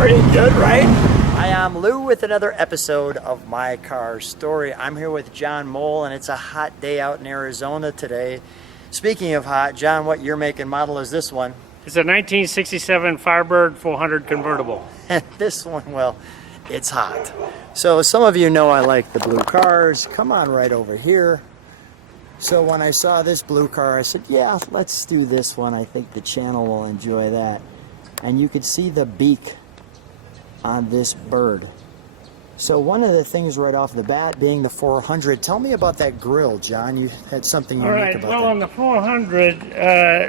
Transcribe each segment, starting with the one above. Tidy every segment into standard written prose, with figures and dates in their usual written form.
pretty good, right? Hi, I'm Lou with another episode of My Car Story. I'm here with John Moll, and it's a hot day out in Arizona today. Speaking of hot, John, what year, make, and model is this one? It's a 1967 Firebird 400 Convertible. This one, well, it's hot. So some of you know I like the blue cars. Come on right over here. So when I saw this blue car, I said, yeah, let's do this one. I think the channel will enjoy that. And you could see the beak on this bird. So one of the things right off the bat being the 400, tell me about that grill, John. You had something unique about that. Well, on the 400,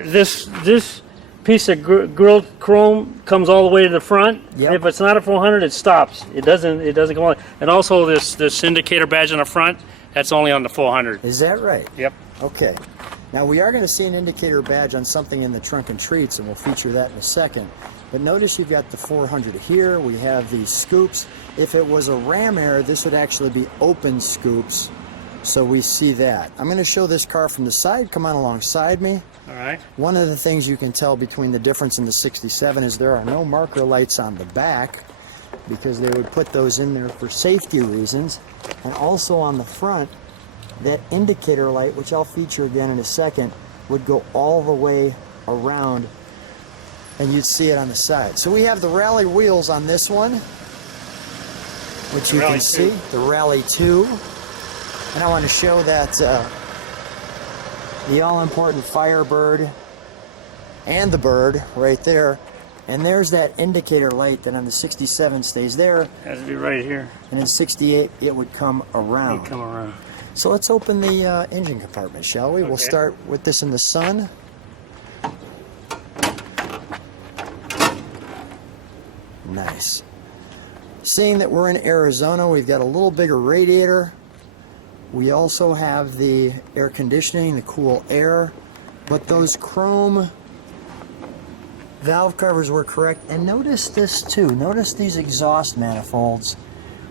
this piece of grilled chrome comes all the way to the front. Yep. If it's not a 400, it stops. It doesn't go on. And also this indicator badge on the front, that's only on the 400. Is that right? Yep. Okay. Now we are going to see an indicator badge on something in the trunk and treats, and we'll feature that in a second. But notice you've got the 400 here. We have these scoops. If it was a Ram Air, this would actually be open scoops. So we see that. I'm going to show this car from the side. Come on alongside me. All right. One of the things you can tell between the difference in the 67 is there are no marker lights on the back, because they would put those in there for safety reasons. And also on the front, that indicator light, which I'll feature again in a second, would go all the way around, and you'd see it on the side. So we have the rally wheels on this one, which you can see, the Rally 2. And I want to show that the all-important Firebird and the bird right there. And there's that indicator light that on the 67 stays there. Has to be right here. And in 68, it would come around. It would come around. So let's open the engine compartment, shall we? Okay. We'll start with this in the sun. Nice. Seeing that we're in Arizona, we've got a little bigger radiator. We also have the air conditioning, the cool air. But those chrome valve covers were correct. And notice this too. Notice these exhaust manifolds,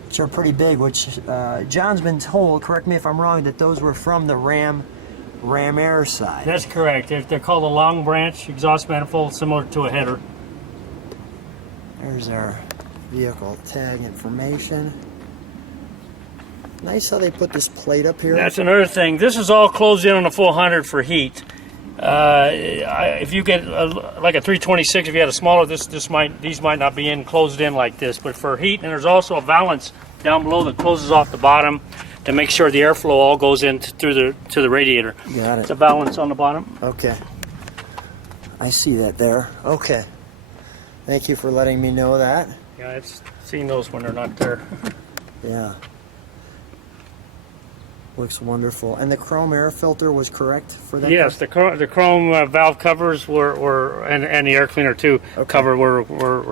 which are pretty big, which John's been told, correct me if I'm wrong, that those were from the Ram Air side. That's correct. They're called a long branch exhaust manifold, similar to a header. There's our vehicle tag information. Nice how they put this plate up here. That's another thing. This is all closed in on the 400 for heat. If you get like a 326, if you had a smaller, these might not be closed in like this. But for heat, and there's also a valance down below that closes off the bottom to make sure the airflow all goes in to the radiator. Got it. It's a valance on the bottom. Okay. I see that there. Okay. Thank you for letting me know that. Yeah, I've seen those when they're not there. Yeah. Looks wonderful. And the chrome air filter was correct for that? Yes, the chrome valve covers were and the air cleaner too. Okay. Cover were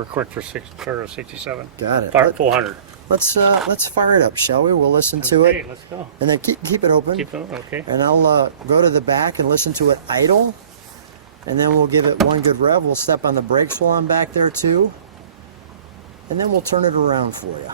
correct for 67. Got it. 400. Let's fire it up, shall we? We'll listen to it. Okay, let's go. And then keep it open. Keep it open, okay. And I'll go to the back and listen to it idle. And then we'll give it one good rev. We'll step on the brakes while I'm back there too. And then we'll turn it around for you.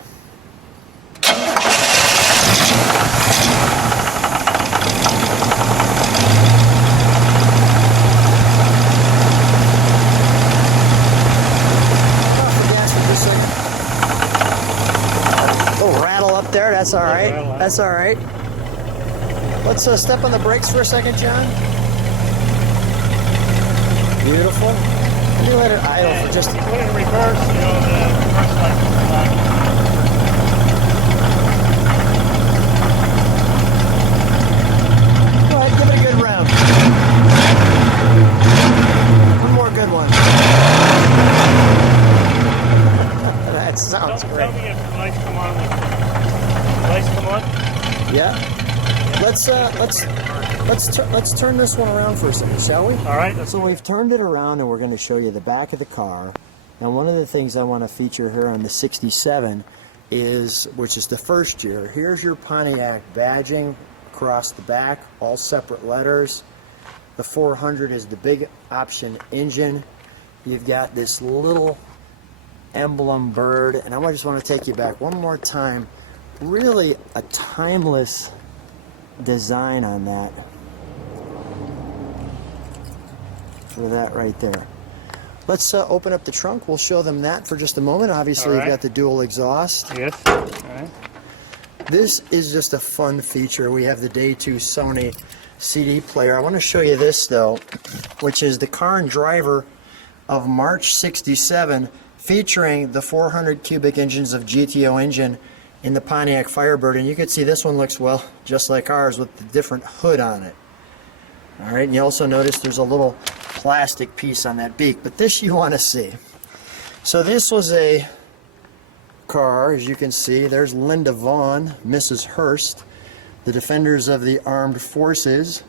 There, that's all right. That's all right. Let's step on the brakes for a second, John. Beautiful. Let me let it idle for just. Put it in reverse. You know, the reverse light comes on. Go ahead, give it a good round. One more good one. That sounds great. Tell me if the lights come on. Lights come on? Yeah. Let's turn this one around for a second, shall we? All right. So we've turned it around, and we're going to show you the back of the car. And one of the things I want to feature here on the 67 is, which is the first year, here's your Pontiac badging across the back, all separate letters. The 400 is the big option engine. You've got this little emblem bird, and I just want to take you back one more time. Really a timeless design on that. For that right there. Let's open up the trunk. We'll show them that for just a moment. Obviously, All you've right. got the dual exhaust. Yes. All right. This is just a fun feature. We have the Day 2 Sony CD player. I want to show you this, though, which is the car and driver of March 67, featuring the 400 cubic engines of GTO engine in the Pontiac Firebird. And you can see this one looks, well, just like ours with the different hood on it. All right, and you also notice there's a little plastic piece on that beak, but this you want to see. So this was a car, as you can see. There's Linda Vaughn, Mrs. Hurst, the Defenders of the Armed Forces.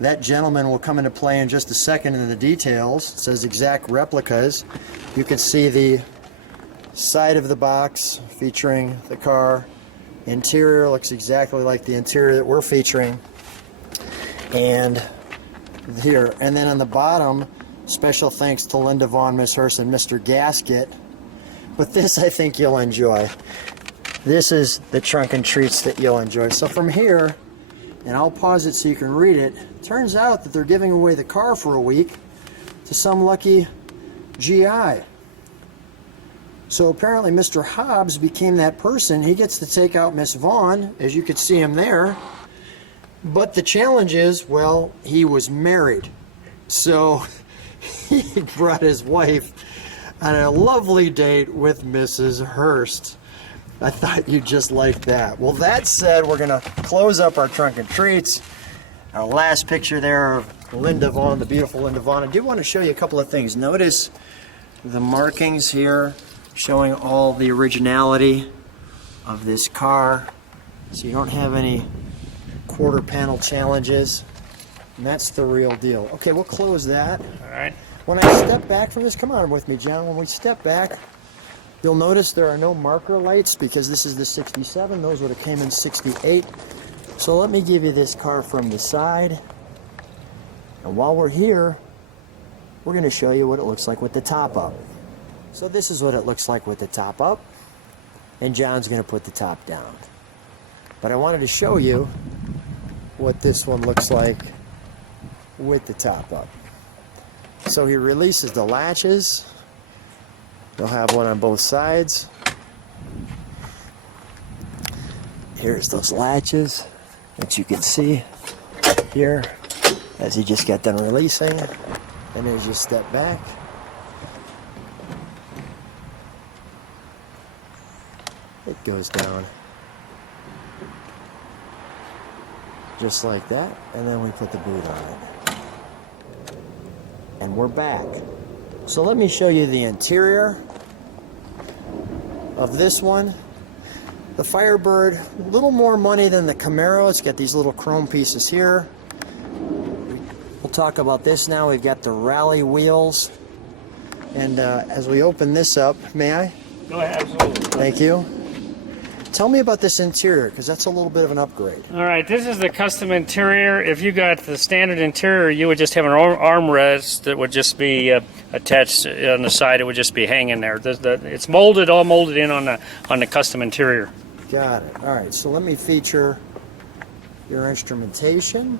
That gentleman will come into play in just a second in the details. It says exact replicas. You can see the side of the box featuring the car. Interior looks exactly like the interior that we're featuring. And here, and then on the bottom, special thanks to Linda Vaughn, Miss Hurst, and Mr. Gasket. But this I think you'll enjoy. This is the trunk and treats that you'll enjoy. So from here, and I'll pause it so you can read it, turns out that they're giving away the car for a week to some lucky GI. So apparently Mr. Hobbs became that person. He gets to take out Miss Vaughn, as you could see him there. But the challenge is, well, he was married. So he brought his wife on a lovely date with Mrs. Hurst. I thought you'd just like that. Well, that said, we're going to close up our trunk and treats. Our last picture there of Linda Vaughn, the beautiful Linda Vaughn. I do want to show you a couple of things. Notice the markings here showing all the originality of this car. So you don't have any quarter panel challenges. And that's the real deal. Okay, we'll close that. All right. When I step back from this, come on with me, John. When we step back, you'll notice there are no marker lights because this is the 67. Those would have came in 68. So let me give you this car from the side. And while we're here, we're going to show you what it looks like with the top up. So this is what it looks like with the top up. And John's going to put the top down. But I wanted to show you what this one looks like with the top up. So he releases the latches. You'll have one on both sides. Here's those latches that you can see here as he just got done releasing. And as you step back, it goes down just like that, and then we put the boot on it. And we're back. So let me show you the interior of this one. The Firebird, a little more money than the Camaro. It's got these little chrome pieces here. We'll talk about this now. We've got the rally wheels. And as we open this up, may I? Go ahead. Absolutely. Thank you. Tell me about this interior, because that's a little bit of an upgrade. All right, this is the custom interior. If you got the standard interior, you would just have an armrest that would just be attached on the side. It would just be hanging there. It's molded, all molded in on the custom interior. Got it. All right, so let me feature your instrumentation.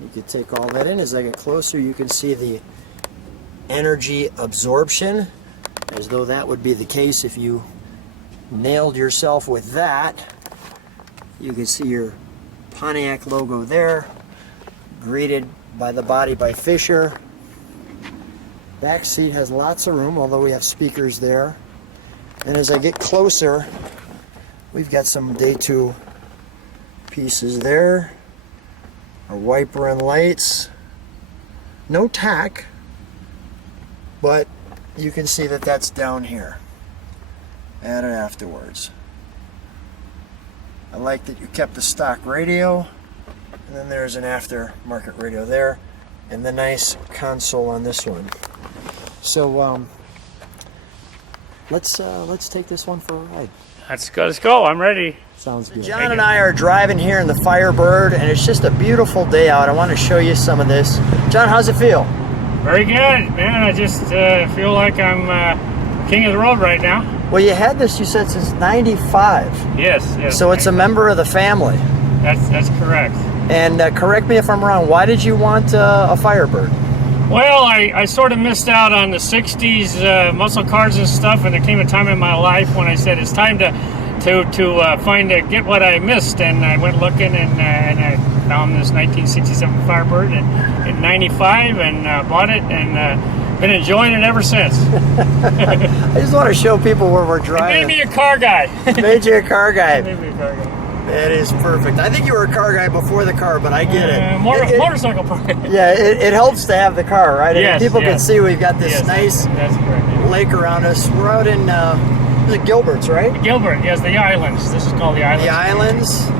You can take all that in. As I get closer, you can see the energy absorption, as though that would be the case if you nailed yourself with that. You can see your Pontiac logo there, greeted by the body by Fisher. Back seat has lots of room, although we have speakers there. And as I get closer, we've got some Day 2 pieces there. A wiper and lights. No tack, but you can see that that's down here. Add it afterwards. I like that you kept the stock radio, and then there's an aftermarket radio there, and the nice console on this one. So let's take this one for a ride. Let's go. I'm ready. Sounds good. John and I are driving here in the Firebird, and it's just a beautiful day out. I want to show you some of this. John, how's it feel? Very good, man. I just feel like I'm king of the road right now. Well, you had this, you said, since '95. Yes. So it's a member of the family. That's correct. And correct me if I'm wrong, why did you want a Firebird? Well, I sort of missed out on the 60s muscle cars and stuff, and there came a time in my life when I said it's time to get what I missed, and I went looking, and I found this 1967 Firebird in 95 and bought it, and been enjoying it ever since. I just want to show people where we're driving. It made me a car guy. Made you a car guy. Made me a car guy. That is perfect. I think you were a car guy before the car, but I get it. Motorcycle car. Yeah, it helps to have the car, right? Yes, people can yes. see we've got this nice that's correct, yeah. lake around us. We're out in is it Gilbert's, right? Gilbert, yes, the islands. This is called the islands. The islands.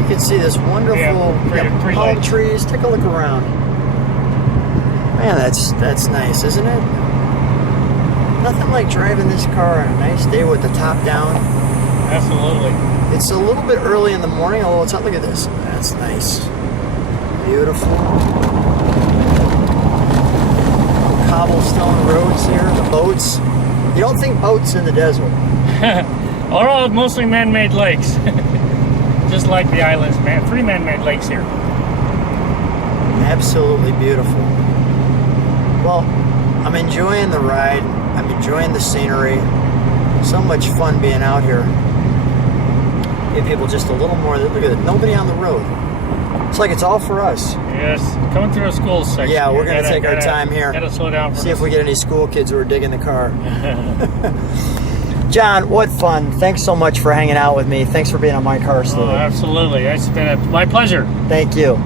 You can see this wonderful pretty palm lights. trees. Take a look around. Man, that's nice, isn't it? Nothing like driving this car on a nice day with the top down. Absolutely. It's a little bit early in the morning, although it's not. Look at this. That's nice. Beautiful. Cobblestone roads here. The boats. You don't think boats in the desert. Or mostly man-made lakes. Just like the islands, man. 3 man-made lakes here. Absolutely beautiful. Well, I'm enjoying the ride. I'm enjoying the scenery. So much fun being out here. Give people just a little more. Look at it. Nobody on the road. It's like it's all for us. Yes, coming through a school section. Yeah, we're going to take our time here. Gotta slow down. See if we get any school kids who are digging the car. John, what fun. Thanks so much for hanging out with me. Thanks for being on my car story. Oh, absolutely. It's been my pleasure. Thank you.